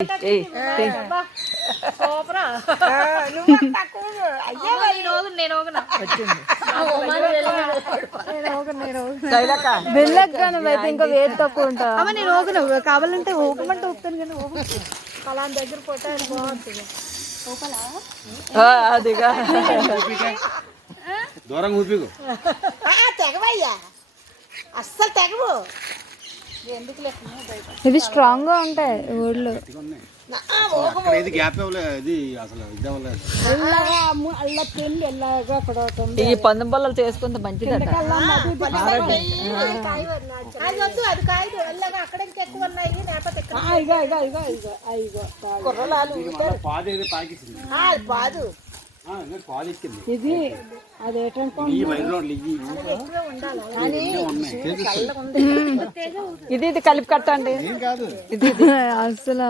ఇంకా వేడి తక్కువ ఉంటా నేను ఊగను, కావాలంటే ఊపమంటే ఊపుతాను కానీ పలానా దగ్గర పోతే బాగుంటుంది. అదిగా దూరం ఊపికు తెగవయ్యా, అస్సలు తెగవు. ఇవి స్ట్రాంగ్ గా ఉంటాయి ఊళ్ళో. ఈ పందెం బల్లలు చేసుకుంటే మంచిది. అది వద్దు, అది కాయదు. ఎల్లగా అక్కడ ఎక్కువ ఉన్నాయి, లేకపోతే పాదు ఇది ఇది కలిపి కట్టండి. అసలు